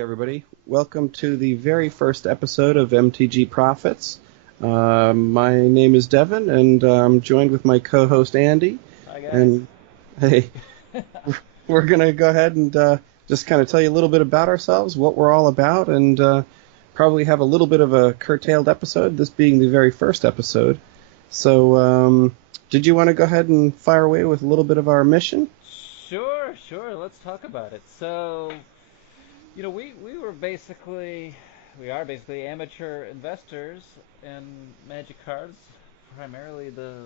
everybody. Welcome to the very first episode of MTG-Profits. My name is Devin, and I'm joined with my co-host Andy. Hi guys. And hey, we're going to go ahead and just kind of tell you a little bit about ourselves, what we're all about, and probably have a little bit of a curtailed episode, this being the very first episode. So, did you want to go ahead and fire away with a little bit of our mission? Sure. Let's talk about it. So, we are basically amateur investors in Magic cards, primarily the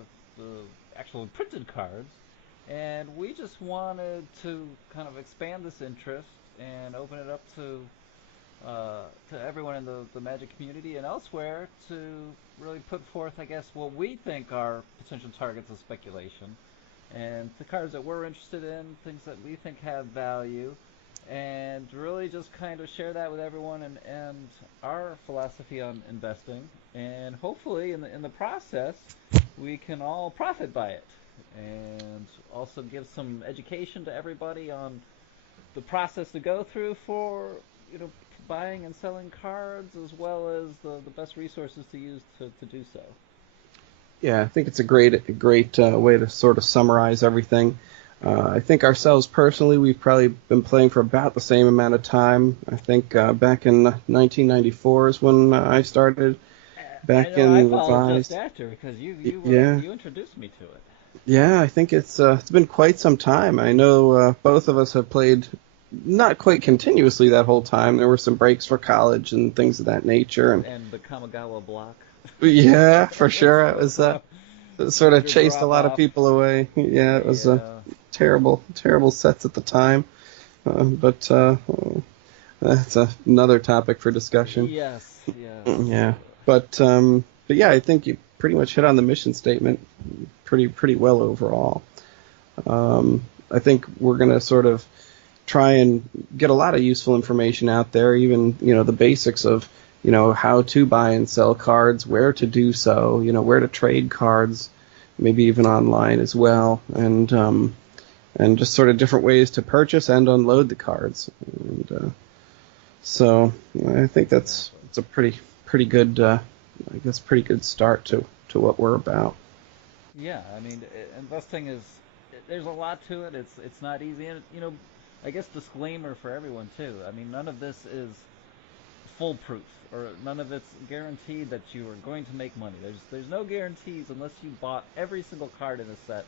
actual printed cards, and we just wanted to kind of expand this interest and open it up to everyone in the Magic community and elsewhere to really put forth, I guess, what we think are potential targets of speculation, and the cards that we're interested in, things that we think have value, and really just kind of share that with everyone and our philosophy on investing, and hopefully in the process we can all profit by it, and also give some education to everybody on the process to go through for buying and selling cards, as well as the best resources to use to do so. Yeah, I think it's a great way to sort of summarize everything. I think ourselves personally, we've probably been playing for about the same amount of time. I think back in 1994 is when I started I back know I in followed just Revised. after because Yeah, you introduced me to it. yeah, I think it's been quite some time. I know both of us have played not quite continuously that whole time. There were some breaks for college and things of that nature, and And the Kamigawa block. yeah, for sure, it was it sort of Major chased a drop lot of off. people away. Yeah, it was Yeah. terrible sets at the time. But that's another topic for discussion. Yes. Yeah, but yeah, I think you pretty much hit on the mission statement pretty well overall. I think we're gonna sort of try and get a lot of useful information out there, even the basics of how to buy and sell cards, where to do so, where to trade cards, maybe even online as well, and just sort of different ways to purchase and unload the cards. And so I think that's Exactly. it's a pretty good I guess pretty good start to what we're about. Yeah, I mean, investing is there's a lot to it. It's not easy, and I guess disclaimer for everyone too. I mean, none of this is foolproof, or none of it's guaranteed that you are going to make money. There's no guarantees unless you bought every single card in a set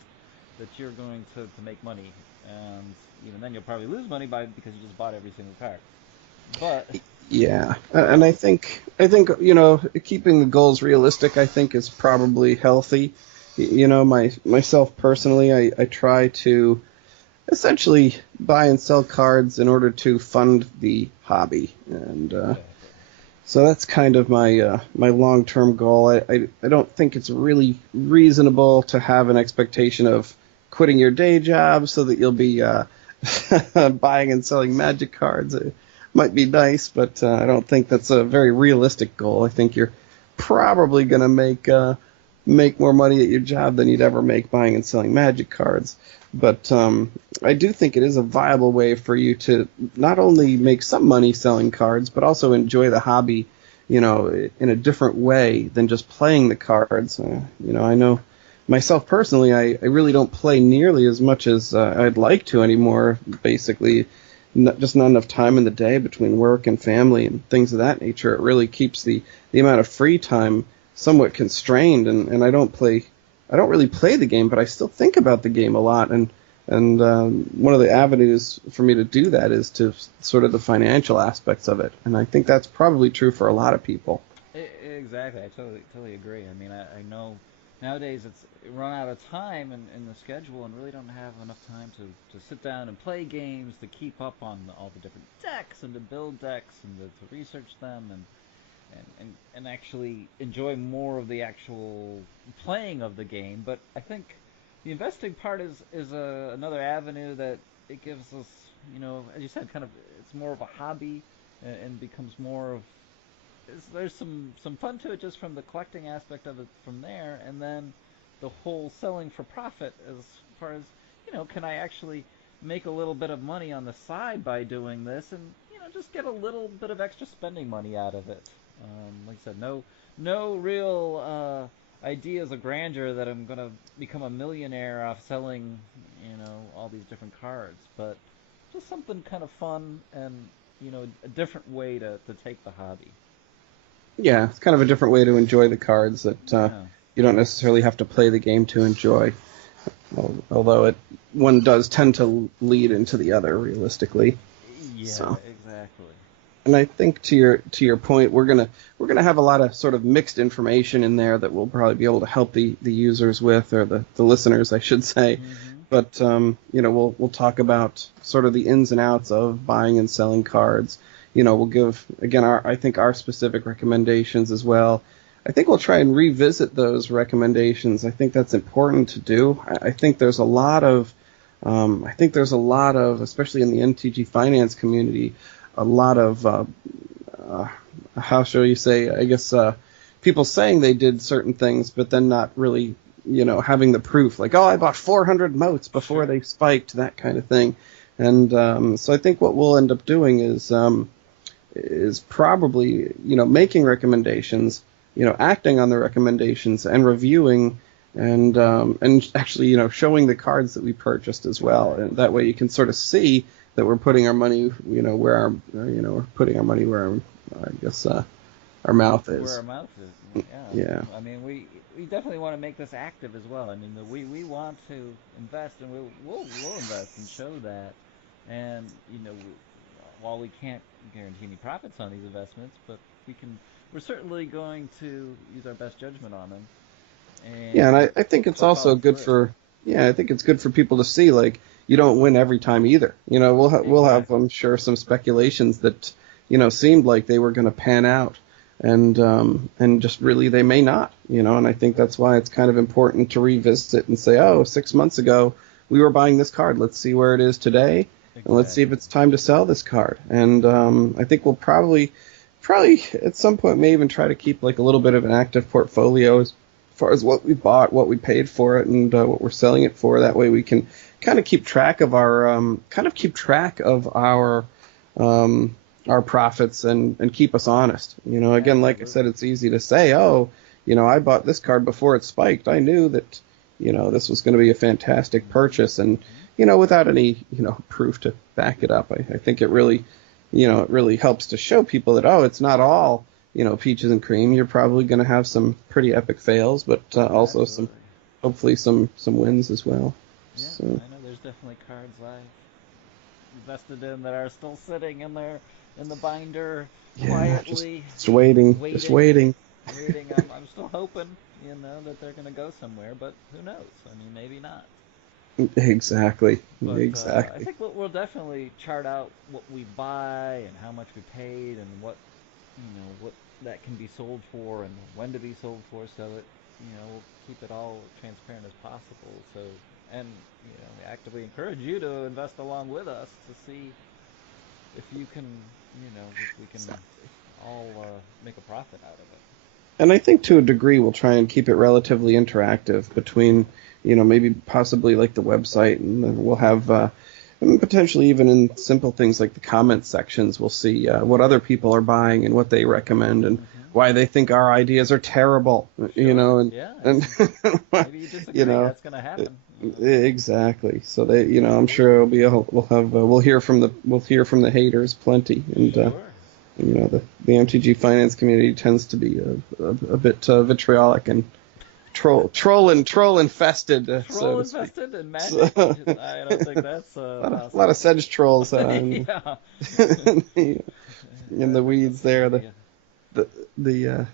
that you're going to make money, and even then you'll probably lose money because you just bought every single card. But Yeah, and uh, I think keeping the goals realistic, I think is probably healthy. Myself personally, I try to essentially buy and sell cards in order to fund the hobby, and exactly. so that's kind of my long-term goal. I don't think it's really reasonable to have an expectation of quitting your day job so that you'll be buying and selling Magic cards. It might be nice, but I don't think that's a very realistic goal. I think you're probably going to make more money at your job than you'd ever make buying and selling Magic cards. But I do think it is a viable way for you to not only make some money selling cards, but also enjoy the hobby, in a different way than just playing the cards. I know myself personally, I really don't play nearly as much as I'd like to anymore. Basically, just not enough time in the day between work and family and things of that nature. It really keeps the amount of free time somewhat constrained, and I don't really play the game, but I still think about the game a lot, and one of the avenues for me to do that is to sort of the financial aspects of it, and I think that's probably true for a lot of people. Exactly, I totally agree. I mean, I know nowadays it's run out of time in the schedule, and really don't have enough time to sit down and play games, to keep up on all the different decks, and to build decks, and to research them, and actually enjoy more of the actual playing of the game. But I think the investing part is another avenue that it gives us, as you said, kind of it's more of a hobby, and becomes more of there's some fun to it just from the collecting aspect of it from there, and then the whole selling for profit as far as can I actually make a little bit of money on the side by doing this, and just get a little bit of extra spending money out of it. Like I said, no real ideas of grandeur that I'm gonna become a millionaire off selling, all these different cards, but just something kind of fun and a different way to take the hobby. Yeah, it's kind of a different way to enjoy the cards that Yeah. you don't necessarily have to play the game to enjoy. Although one does tend to lead into the other realistically. Yeah, So, exactly. and I think to your point, we're gonna have a lot of sort of mixed information in there that we'll probably be able to help the users with, or the listeners, I should say. Hmm. But we'll talk about sort of the ins and outs of buying and selling cards. We'll give again I think our specific recommendations as well. I think we'll try and revisit those recommendations. I think that's important to do. I think there's a lot of especially in the MTG finance community, a lot of uh, how shall you say, I guess, people saying they did certain things, but then not really, having the proof. Like, oh, I bought 400 motes before Sure. they spiked, that kind of thing. And so I think what we'll end up doing is probably, making recommendations, acting on the recommendations and reviewing and actually, showing the cards that we purchased as well. And that way you can sort of see that we're putting our money, we're putting our money where I guess, our mouth Where is. our mouth is. Yeah. Yeah. I mean, we definitely want to make this active as well. I mean, we want to invest, and we'll invest and show that. And while we can't guarantee any profits on these investments, but we're certainly going to use our best judgment on them Yeah, and and I think it's hopefully also follow good through. for I think it's good for people to see, like, you don't win every time either. We'll have, Exactly. I'm sure, some speculations that seemed like they were going to pan out, and just really they may not. And I think that's why it's kind of important to revisit it and say, oh, 6 months ago we were buying this card. Let's see where it is today, and let's see if Exactly. it's time to sell this card. And I think we'll probably at some point may even try to keep like a little bit of an active portfolio as far as what we bought, what we paid for it, and what we're selling it for. That way we can kind of keep track of our profits and keep us honest. Again, like I said, Absolutely. it's easy to say, oh, I bought this card before it spiked. I knew that this was going to be a fantastic purchase, and Hmm. without any proof to back it up. I think it really helps to show people that, oh, it's not all peaches and cream. You're probably going to have some pretty epic fails, but also some, Absolutely. hopefully, some wins as well. Yeah, So I know there's definitely cards I invested in that are still sitting in there in the binder yeah, just quietly just waiting, just waiting, waiting. waiting. I'm still hoping, that they're gonna go somewhere, but who knows? I mean, maybe not. Exactly, But I exactly. think we'll definitely chart out what we buy and how much we paid and what that can be sold for and when to be sold for, so that we'll keep it all transparent as possible. So, and we actively encourage you to invest along with us to see if you can, if we can all make a profit out of it. And I think to a degree we'll try and keep it relatively interactive between, maybe possibly like the website, and then we'll have, and potentially even in simple things like the comment sections, we'll see what other people are buying and what they recommend and Hmm. why they think our ideas are terrible, Sure. and Yeah. and Maybe you you disagree. know That's gonna happen. exactly. So they, I'm sure Absolutely. we'll hear from the haters plenty, and Sure. the MTG finance community tends to be a bit vitriolic and troll infested, so Troll to speak. invested in So, magic? I don't think that's a lot of possible. sedge trolls Yeah. in the I think weeds that's there. The the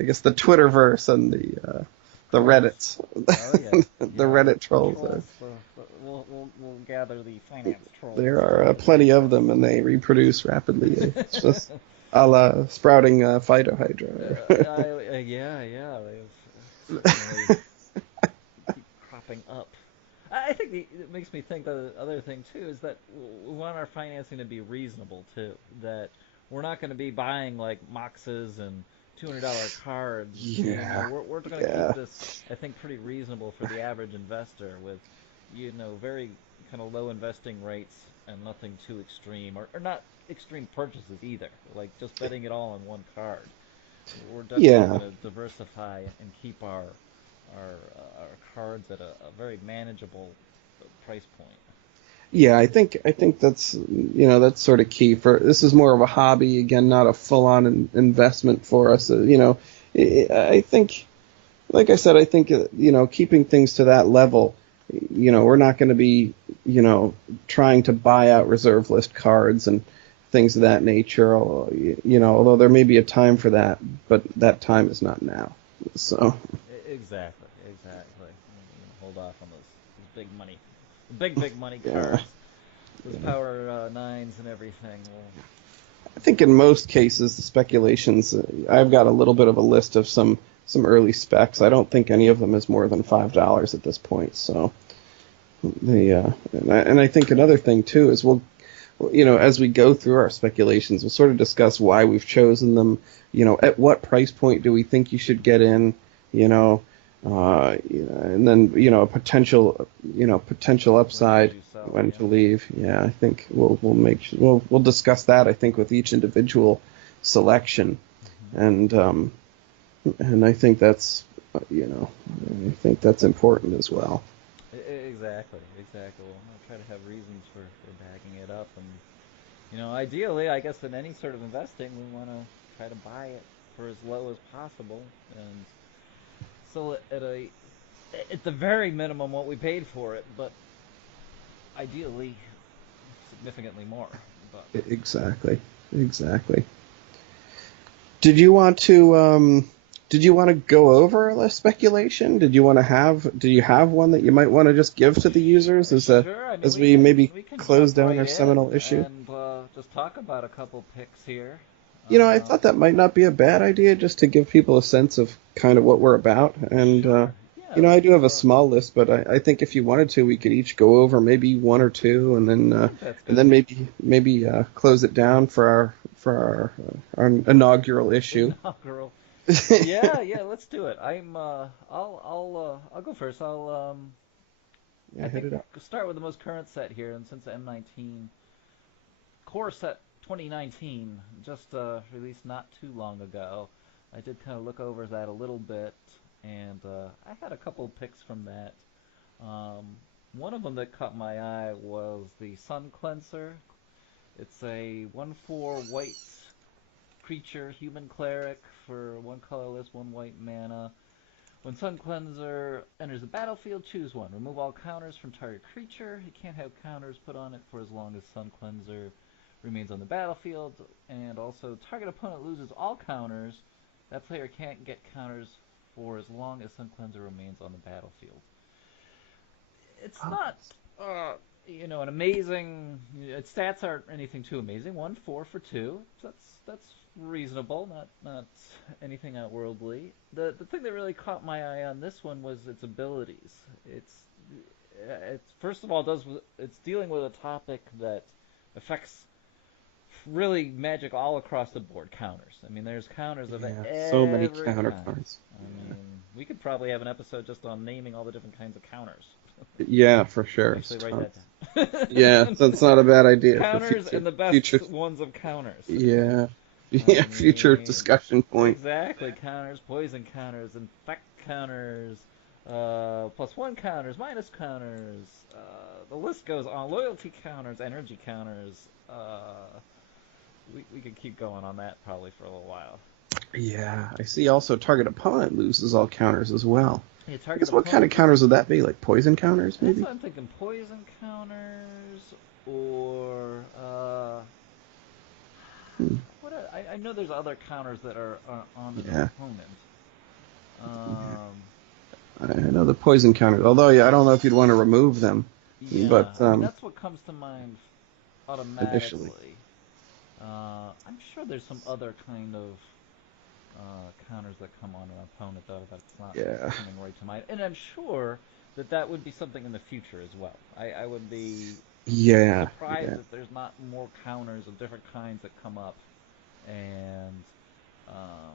I guess the Twitterverse and the trolls. Reddits, Oh yeah, the yeah. Reddit The trolls. trolls. We'll gather the finance trolls There to are talk about plenty of this. them, and they reproduce rapidly. It's just a la sprouting phytohydra. Yeah, yeah. They've certainly keep cropping up. I think it makes me think the other thing too is that we want our financing to be reasonable too. That we're not going to be buying like Moxes and $200 cards. Yeah, We're going to keep yeah. this, I think, pretty reasonable for the average investor with, very kind of low investing rates and nothing too extreme, or not extreme purchases either. Like just betting it all on one card. We're definitely Yeah. going to diversify and keep our cards at a very manageable price point. Yeah, I think that's that's sort of key for this is more of a hobby again, not a full-on investment for us. I think, like I said, I think keeping things to that level, we're not going to be trying to buy out reserve list cards and things of that nature. Although there may be a time for that, but that time is not now. So. Exactly, exactly. Hold off on those big money, big money Yeah. cards, those power nines and everything. I think in most cases, the speculations, I've got a little bit of a list of some early specs. I don't think any of them is more than $5 at this point. So and I think another thing too is as we go through our speculations, we'll sort of discuss why we've chosen them. At what price point do we think you should get in? And then a potential upside Sell, when yeah. to leave. Yeah, I think we'll discuss that. I think with each individual selection, and I think that's I think that's important as well. Exactly, exactly. Well, I'll try to have reasons for backing it up, and ideally, I guess in any sort of investing, we want to try to buy it for as low as possible, and sell it at the very minimum what we paid for it, but ideally significantly more. But Exactly, exactly. Did you want to go over a speculation? Do you have one that you might want to just give to the users sure, I mean as we maybe we can close jump down right our in seminal issue? and just talk about a couple picks here. I Uh, thought that might not be a bad idea just to give people a sense of kind of what we're about. And, sure, yeah, I do let's. have a small list, but I think if you wanted to, we could each go over maybe one or two, and I then think that's good. maybe close it down for our inaugural issue. Inaugural. Yeah, yeah, let's do it. I'll go first. I Yeah, hit think it up. start with the most current set here, and since M19 core set 2019 just released not too long ago, I did kind of look over that a little bit, and I had a couple picks from that. Um, One of them that caught my eye was the Sun Cleanser. It's a 1/4 white creature, human cleric for one colorless, one white mana. When Sun Cleanser enters the battlefield, choose one. Remove all counters from target creature. You can't have counters put on it for as long as Sun Cleanser remains on the battlefield. And also, target opponent loses all counters. That player can't get counters for as long as Sun Cleanser remains on the battlefield. It's not, uh, an amazing. Its stats aren't anything too amazing. 1/4 for two. That's reasonable. Not anything outworldly. The thing that really caught my eye on this one was its abilities. It's first of all it's dealing with a topic that affects really magic all across the board. Counters. I mean, there's counters of Yeah, so many every kind. counterparts. I mean, we could probably have an episode just on naming all the different kinds of counters. Yeah, for sure. It's Actually, write that tons. Yeah, down. that's not a bad idea for Counters and the best future. ones of counters. Yeah, I yeah, future mean, discussion point. exactly. Counters, poison counters, infect counters, +1 counters, minus counters. The list goes on. Loyalty counters, energy counters. We could keep going on that probably for a little while. Yeah, I see. Also, target opponent loses all counters as well. Yeah, I target guess what kind of opponent. counters would that be? Like poison counters, That's maybe? what I'm thinking. Poison counters or Hmm. I know there's other counters that are on an Yeah, opponent. yeah. Um, I know the poison counters. Although, yeah, I don't know if you'd want to remove them, yeah, but I mean that's what comes to mind initially, automatically. I'm sure there's some other kind of counters that come on an opponent though that's not yeah, coming right to mind, and I'm sure that would be something in the future as well. I would be yeah, surprised yeah. if there's not more counters of different kinds that come up, and um,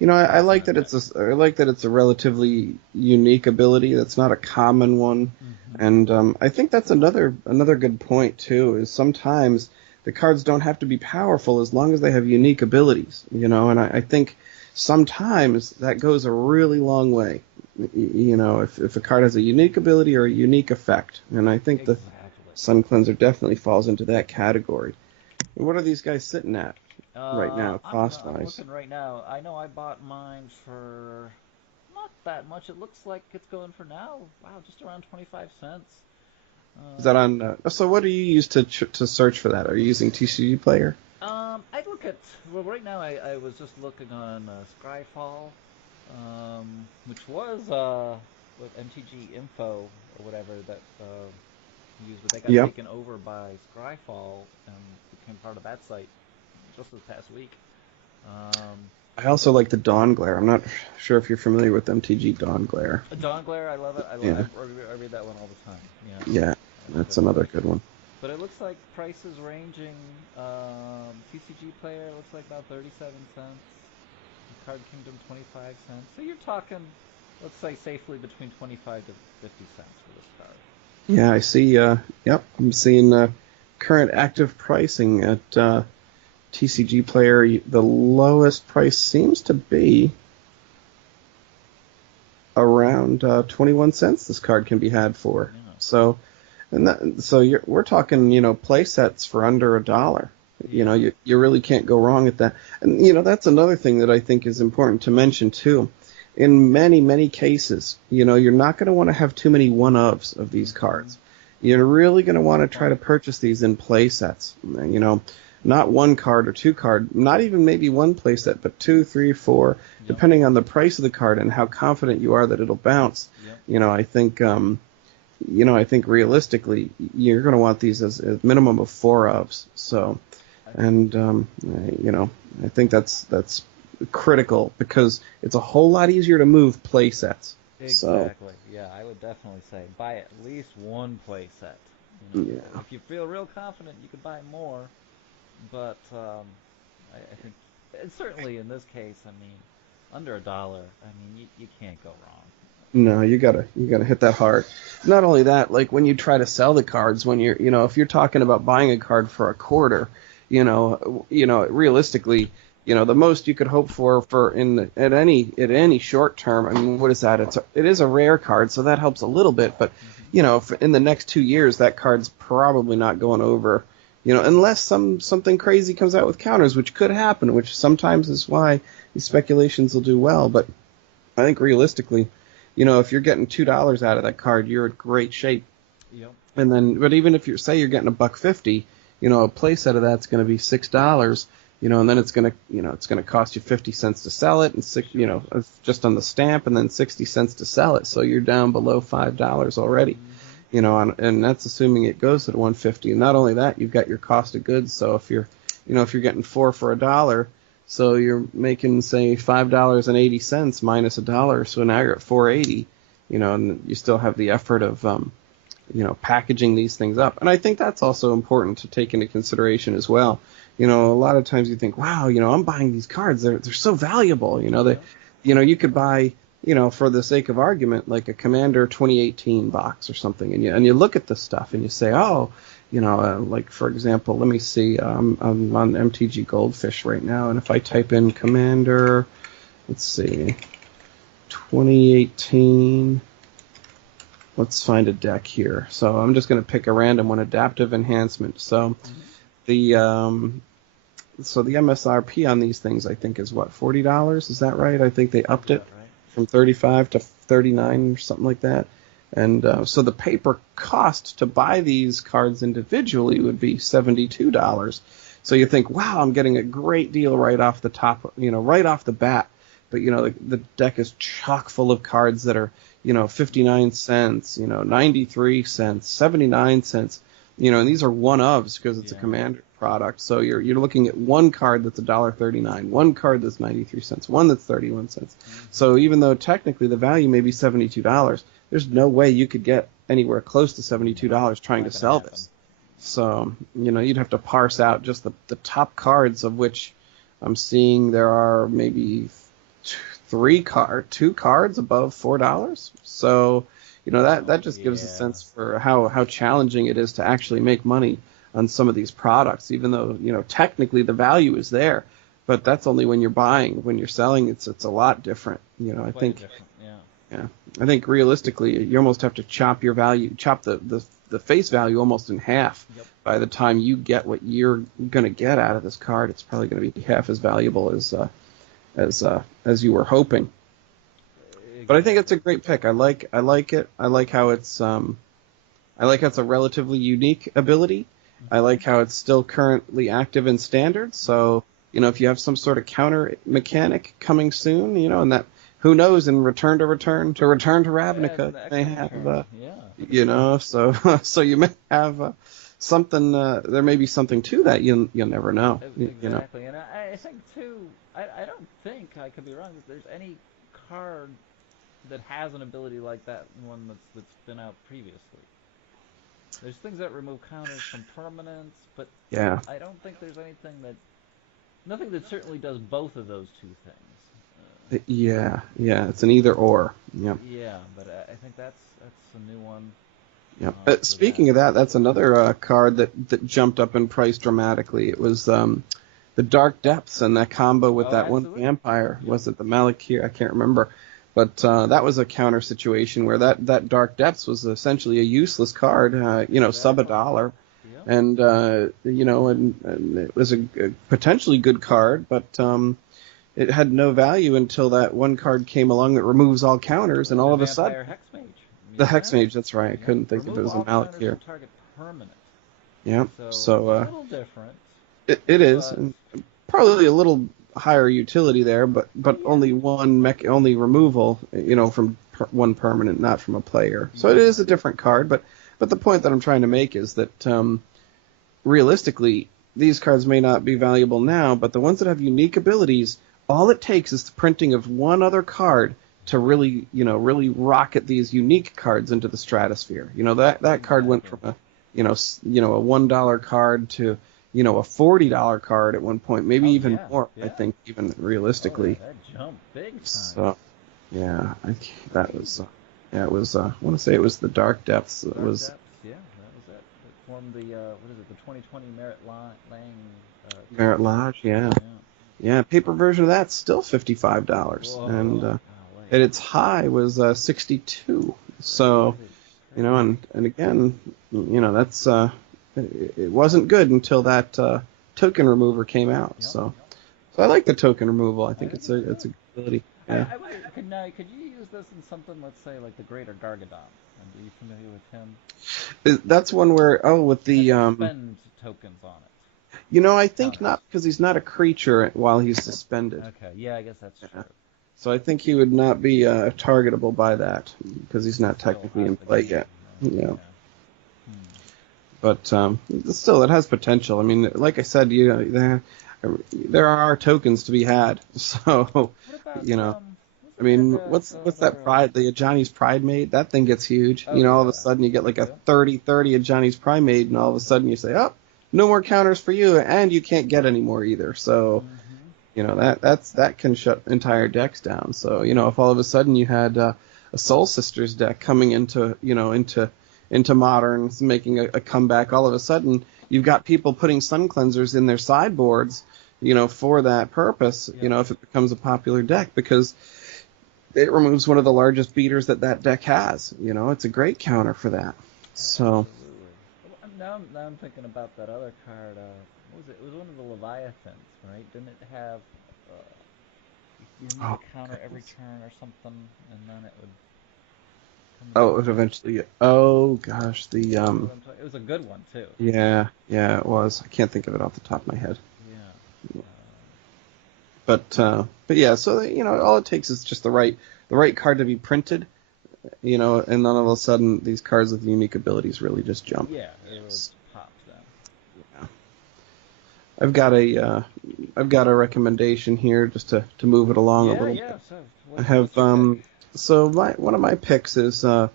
I That's like not that bad. I like that it's a relatively unique ability. That's not a common one, Hmm. and I think that's another good point too. Is sometimes the cards don't have to be powerful as long as they have unique abilities. And I think sometimes that goes a really long way. If a card has a unique ability or a unique effect, and I think the Exactly. Sun Cleanser definitely falls into that category. What are these guys sitting at right now, cost I'm wise? looking right now. I know I bought mine for not that much. It looks like it's going for now. Wow, just around 25 cents. Is that Um, on? So what do you use to search for that? Are you using TCG Player? I look at well right now. I was just looking on Scryfall, which was what MTG Info or whatever that used, but they got Yep. taken over by Scryfall and became part of that site just this past week. Um, I also like the Dawn Glare. I'm not sure if you're familiar with MTG Dawn Glare. Dawn Glare, I love it. Yeah, I read that one all the time. Yeah, yeah, I love that's it. another good one. But it looks like prices ranging. TCG player looks like about 37 cents. Card Kingdom 25 cents. So you're talking, let's say safely between 25 to 50 cents for this card. Yeah, I see. Yep, I'm seeing current active pricing at TCG Player. The lowest price seems to be around 21 cents. This card can be had for. Yeah. We're talking, play sets for under $1. Yeah. You really can't go wrong at that. And that's another thing that I think is important to mention too. In many, many cases, you're not going to want to have too many one-ofs of these Mm-hmm. cards. You're really going to want Good to try to point. purchase these in play sets. Not one card or two card, not even maybe one play set, but two, three, four, Yep. depending on the price of the card and how confident you are that it'll bounce. Yep. I think I think realistically, you're going to want these as a minimum of four ofs. So, I, and I think that's critical because it's a whole lot easier to move play sets. So, exactly. Yeah, I would definitely say buy at least one play set. yeah, If you feel real confident, you could buy more. But I think, and certainly in this case, I mean, under $1, I mean, you can't go wrong. no, you gotta hit that hard. Not only that, like when you try to sell the cards, when if you're talking about buying a card for a quarter, realistically, the most you could hope for at any short term. I mean, what is that? It is a rare card, so that helps a little bit. But Hmm. if in the next 2 years that card's probably not going over. Unless something crazy comes out with counters, which could happen, which sometimes is why these speculations will do well. But I think realistically, if you're getting $2 out of that card, you're in great shape. Yep. But even if you're getting $1.50, a play set of that's going to be $6. And then it's gonna cost you 50 cents to sell it, and Sure. just on the stamp, and then 60 cents to sell it. So you're down below $5 already. Hmm. And that's assuming it goes at 150. And not only that, you've got your cost of goods. So if you're getting four for $1, so you're making say $5.80 minus $1, so now you're at 4.80. And you still have the effort of packaging these things up. And I think that's also important to take into consideration as well. A lot of times you think, wow, I'm buying these cards. They're so valuable. Yep. You could buy, for the sake of argument, like a Commander 2018 box or something, and you look at this stuff and you say, oh, like for example, let me see, I'm on MTG Goldfish right now, and if I type in Commander, let's see, 2018. Let's find a deck here. So I'm just going to pick a random one, Adaptive Enhancement. So Hmm. the the MSRP on these things, I think, is what, $40? Is that right? I think they Sounds upped it about right. from 35 to 39 or something like that. And so the paper cost to buy these cards individually would be $72. So you think, wow, I'm getting a great deal right off the top, right off the bat. But the deck is chock full of cards that are 59 cents, 93 cents, 79 cents, and these are one ofs because it's a Yeah. Commander product. So you're looking at one card that's $1.39, one card that's 93 cents, one that's 31 cents. Hmm. So even though technically the value may be $72, there's no way you could get anywhere close to No, $72 trying to not gonna sell happen. this. So, you'd have to parse out just the top cards, of which I'm seeing there are maybe two cards above $4. So, that just gives a Yeah. sense for how challenging it is to actually make money on some of these products, even though, technically the value is there. But that's only when you're buying. When you're selling, it's a lot different. I Quite think, different. Yeah. yeah, I think realistically, you almost have to chop the face value almost in half. Yep. By the time you get what you're going to get out of this card, it's probably going to be half as valuable as you were hoping. But I think it's a great pick. I like it. I like how it's a relatively unique ability. I like how it's still currently active in standard. So, if you have some sort of counter mechanic coming soon, and that, who knows, in Return to Ravnica, The may extra have, return. Yeah. so so you may have something. There may be something to that. You'll never know. Exactly. And I think too. I don't think I could be wrong. That there's any card that has an ability like that one that's been out previously. There's things that remove counters from permanents, but Yeah. I don't think there's nothing that certainly does both of those two things. Yeah. It's an either or. Yeah. Yeah, but I think that's a new one. Yeah. For Speaking of that, that's another card that jumped up in price dramatically. It was the Dark Depths and that combo with Oh, that one absolutely. vampire. Yep. Was it the Malakir? I can't remember. But that was a counter situation where that Dark Depths was essentially a useless card, sub Exactly. $1. Yep. And, and it was a potentially good card, but it had no value until that one card came along that removes all counters, and all The of a sudden, Vampire Hexmage. the Yeah. Hexmage, that's right. I Yep. couldn't think if it Remove was a all counters Malakir. from target permanent. Yeah. So So, a little different, it is, but and probably a little higher utility there, but yeah. only only removal, from one permanent, not from a player. So it Yeah. is a different card, but the point that I'm trying to make is that realistically, these cards may not be valuable now, but the ones that have unique abilities, all it takes is the printing of one other card to really rocket these unique cards into the stratosphere. That card went from a a $1 card to a $40 card at one point, maybe Oh even yeah. more. I Yeah. think even Oh, realistically. that jumped big time. So yeah, that was it was I want to say it was the Dark Depths. It Dark was Depths. Yeah, that was it. It formed the what is it? The 2020 Lang Merit token. Lodge. Yeah, Yeah. yeah. Paper version of that's still $55, Whoa. and Golly. at its high was 62. So Crazy. and Crazy. again, that's it wasn't good until that token remover came out. Yep. So I like the token removal. I I think think it's it's a good. good ability. Yeah. I would could you use this in something, let's say like the Greater Gargadon? And are you familiar with him? That's one where with It the has suspend tokens on it. I think Counters. not, because he's not a creature while he's suspended. Okay. Yeah, I guess that's Yeah. true. So I think he would not be targetable by that because he's not Still technically has in the play game. yet. Right? Yeah. Yeah. Hmm. But still, it has potential. I mean, like I said, there are tokens to be had. So, What about I what's mean, the what's that pride? The Johnny's Pride Mate, that thing gets huge. Oh All of a yeah. sudden you get like a Yeah. 30-30 of Johnny's Pride Mate, and all of a sudden you say, oh, no more counters for you, and you can't get any more either. So, Mm-hmm. that can shut entire decks down. So, if all of a sudden you had a Soul Sisters deck coming into Moderns, making a comeback, all of a sudden you've got people putting Sun Cleansers in their sideboards, for that purpose, Yep. if it becomes a popular deck, because it removes one of the largest beaters that deck has. It's a great counter for that. So, Absolutely. Well, now I'm thinking about that other card. What was it? It was one of the Leviathans, right? Didn't it have you remove oh, a counter every turn or something, and then it would come it down? was eventually, oh gosh, You know what I'm talking? It was a good one too. yeah, it was. I can't think of it off the top of my head. Yeah. But yeah, so all it takes is just the right card to be printed, and then all of a sudden these cards with unique abilities really just jump. Yeah, it was popped then. Yeah. I've got a recommendation here just to move it along a Yeah, little yeah. bit. So I have what's your pick? so one of my picks was a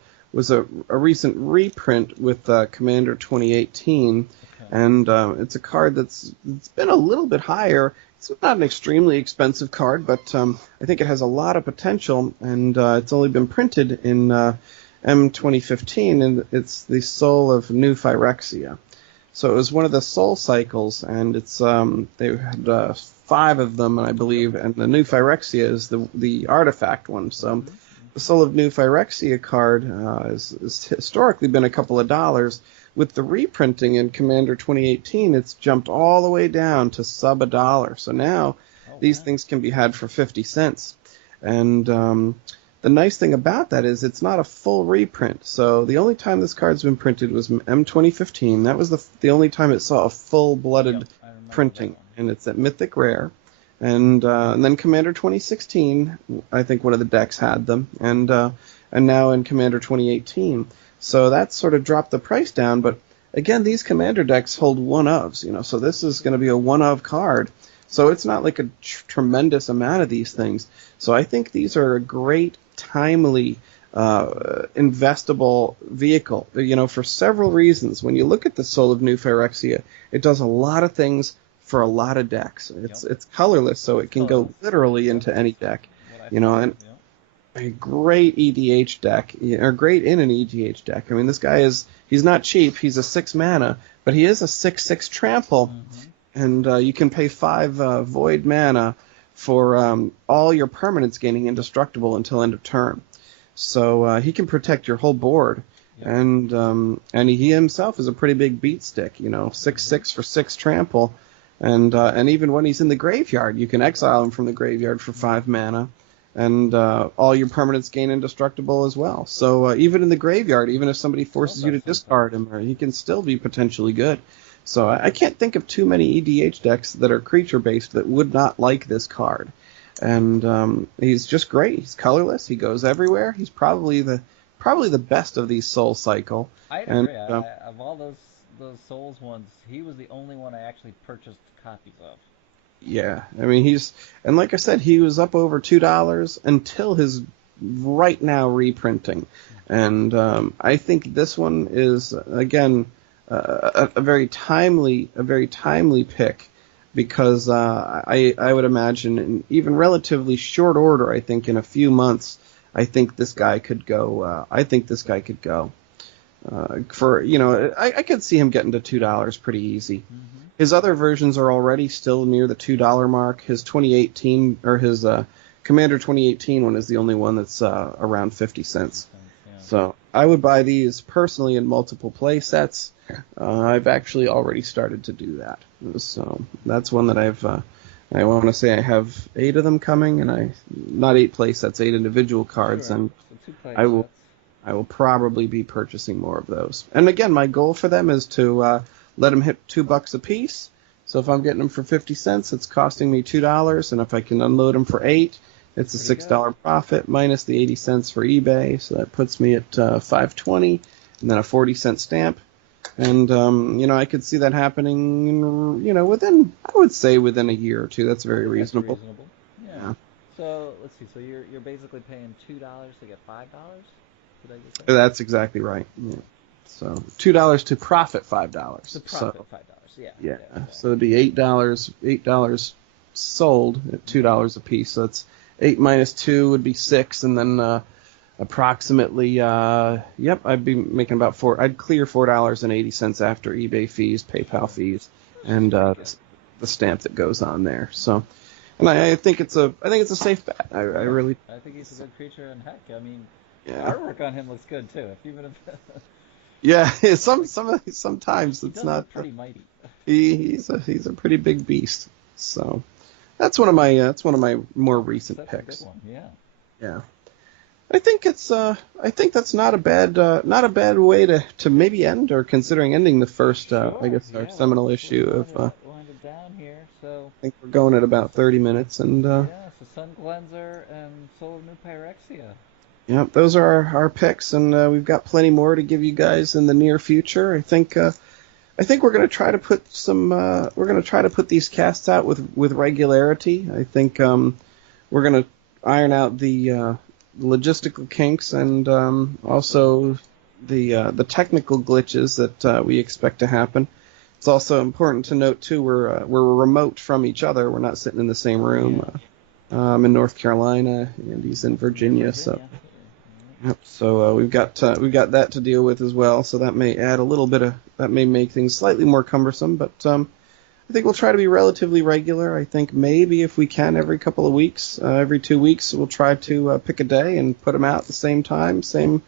recent reprint with Commander 2018. Okay. And it's a card it's been a little bit higher It's not an extremely expensive card, but I think it has a lot of potential, and it's only been printed in M 2015, and it's the Soul of New Phyrexia. So it was one of the Soul Cycles, and it's they had 5 of them, I believe, and the New Phyrexia is the artifact one. So the Soul of New Phyrexia card has historically been a couple of dollars. With the reprinting in Commander 2018, it's jumped all the way down to sub $1. So now these things can be had for 50 cents. And the nice thing about that is it's not a full reprint. So the only time this card's been printed was M 2015. That was the only time it saw a full-blooded printing, and it's at Mythic Rare. And then Commander 2016, I think one of the decks had them, and now in Commander 2018. So that sort of dropped the price down, but again, these Commander decks hold one-ofs, so this is going to be a one-of card. So it's not like a tremendous amount of these things. So I think these are a great, timely, investable vehicle, for several reasons. When you look at the Soul of New Phyrexia, it does a lot of things for a lot of decks. It's colorless, so it can go literally into any deck, and a great EDH deck, or great in an EDH deck. I mean, this guy he's not cheap. He's a 6 mana, but he is a 6/6 trample, and you can pay 5 void mana for all your permanents gaining indestructible until end of turn. So he can protect your whole board, and he himself is a pretty big beat stick. 6/6 for 6 trample, and even when he's in the graveyard, you can exile him from the graveyard for 5 mana. And all your permanents gain indestructible as well. So even in the graveyard, even if somebody forces you to discard him, he can still be potentially good. So I can't think of too many EDH decks that are creature-based that would not like this card. And he's just great. He's colorless. He goes everywhere. He's probably the best of these Soul Cycle. I agree. Of all those Souls ones, he was the only one I actually purchased copies of. Yeah, I mean, and like I said, he was up over $2 until his right now reprinting. And I think this one is, again, a very timely pick, because I would imagine in even relatively short order, I think in a few months, I think this guy could go. I could see him getting to $2 pretty easy. Mm-hmm. His other versions are already still near the $2 mark. His 2018 or his Commander 2018 one is the only one that's around 50 cents. Yeah. So I would buy these personally in multiple play sets. I've actually already started to do that. So that's one that I want to say I have 8 of them coming, and not 8 play sets, 8 individual cards, sure. And so I will probably be purchasing more of those. And again, my goal for them is to let them hit $2 a piece. So if I'm getting them for 50 cents, it's costing me $2, and if I can unload them for 8, it's a $6 profit minus the 80 cents for eBay. So that puts me at $5.20, and then a 40-cent stamp. And I could see that happening, within a year or two. That's very reasonable. That's reasonable. Yeah. So let's see. So you're basically paying $2 to get $5. Did I get that? That's exactly right. Yeah. So $2 to profit $5. To profit $5. Yeah. Yeah. So it'd be $8 sold at $2 a piece. So it's 8 minus 2 would be 6, and then approximately I'd be making about I'd clear $4.80 after eBay fees, PayPal fees, and the stamp that goes on there. So, and I think it's a safe bet. I really. I think he's a good creature, and heck, I mean, yeah. Artwork on him looks good too. Even if yeah, sometimes it's not pretty mighty. He's a pretty big beast. So that's one of my more recent picks. A good one. Yeah. Yeah. I think that's not a bad way to maybe end, or considering ending the first our seminal issue of. Wind it down here, so. I think we're going at about 30 minutes, and. So Sun Cleanser and Soul of New Pyrexia. Yeah, those are our picks, and we've got plenty more to give you guys in the near future. I think we're going to try to put these casts out with regularity. I think we're going to iron out the logistical kinks, and also the technical glitches that we expect to happen. It's also important to note too we're remote from each other. We're not sitting in the same room. Yeah. I'm in North Carolina, and he's in Virginia. So, Virginia. yep, so we've got that to deal with as well. So that may add a little bit of that may make things slightly more cumbersome. But I think we'll try to be relatively regular. I think maybe if we can, every couple of weeks, every 2 weeks, we'll try to pick a day and put them out at the same time, same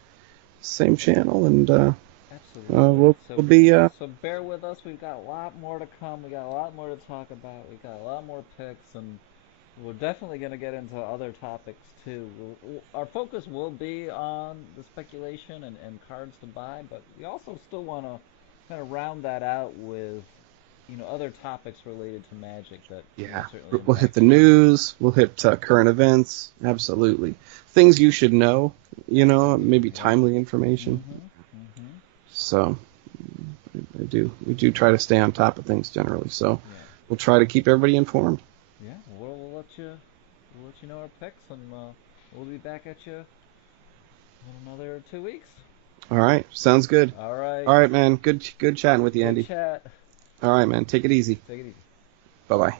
channel, and Absolutely. we'll be So bear with us. We've got a lot more to come. We got a lot more to talk about. We got a lot more picks, and we're definitely going to get into other topics too. Our focus will be on the speculation and cards to buy, but we also still want to kind of round that out with other topics related to Magic that Yeah, certainly we'll hit impact the the game. news. We'll hit current events. Absolutely, things you should know. Maybe timely information. Mhm. Mhm. So we do try to stay on top of things generally. So Yeah. we'll try to keep everybody informed. Yeah. We'll let you know our picks, and we'll be back at you in another 2 weeks. All right, sounds good. All right. All right, man. Good chatting with you, Good Andy. chat. All right, man. Take it easy. Take it easy. Bye bye.